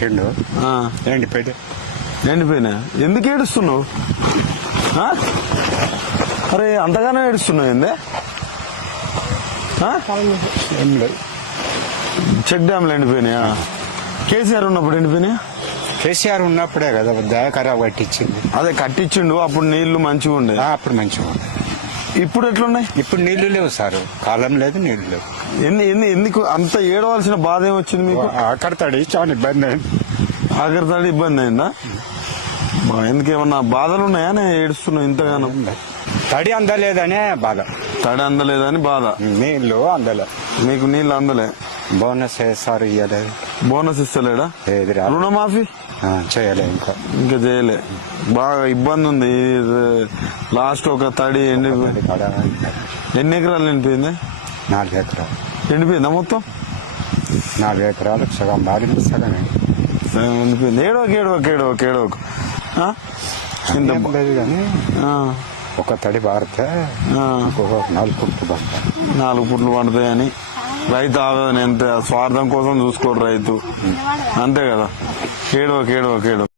ఆ, ఎండిపోయి ఎండిపోయినా ఎందుకు ఏడుస్తున్నావు? ఆ? అరే అంతగానో ఏడుస్తున్నావు ఏందే? ఆ? ఏం లేదు. చెక్ డ్యామ్లు ఎండిపోయినాయా? కేసీఆర్ ఉన్నప్పుడు ఎండిపోయినాయా? కేసీఆర్ ఉన్నప్పుడే కదా దయాకరావు కట్టించింది. అదే కట్టించిండు, అప్పుడు నీళ్లు మంచిగా ఉండే. అప్పుడు మంచిగా ఉంది. ఇప్పుడు ఎట్లున్నాయి? ఇప్పుడు నీళ్లు లేవు సార్, కాలం లేదు, నీళ్లు లేవు. ఎందుకు అంత ఏడవలసిన బాధ ఏమొచ్చింది మీకు? ఆఖరితాడు చాలా ఇబ్బంది అయింది. ఆఖరితాడు ఇబ్బంది అయిందా? ఎందుకేమన్నా బాధలు ఉన్నాయా? నేను ఏడుస్తున్నావు ఇంతగానో. తడి అందలేదనే బాధ. తడి అందలేదని బాధ. నీళ్లు అందలే. మీకు నీళ్ళు అందలే. బోనస్ వేస్తారు, ఇయ్యలేదు. బోనస్ ఇస్తలేడా? ఏది రా, రుణమాఫీ చేయలే ఇంకా చేయలే. బాగా ఇబ్బంది ఉంది. లాస్ట్ ఒక తడి ఎన్ని ఎకరాలు ఎండిపోయింది? 4 ఎకరాలు ఎండిపోయిందా మొత్తం? 4 ఎకరాలకు సగం బారింది, సగం ఎండిపోయింది. ఏడవకు. ఆ? ఇంత లేదు కానీ ఆ, ఒక తడి బారితే ఆ, ఇంకొక 4 ఫుట్లు పడతాయి. 4 పుట్లు పడతాయని రైతు ఆవేదన. ఎంత స్వార్థం కోసం చూసుకోరు రైతు, అంతే కదా. ఏడవకు.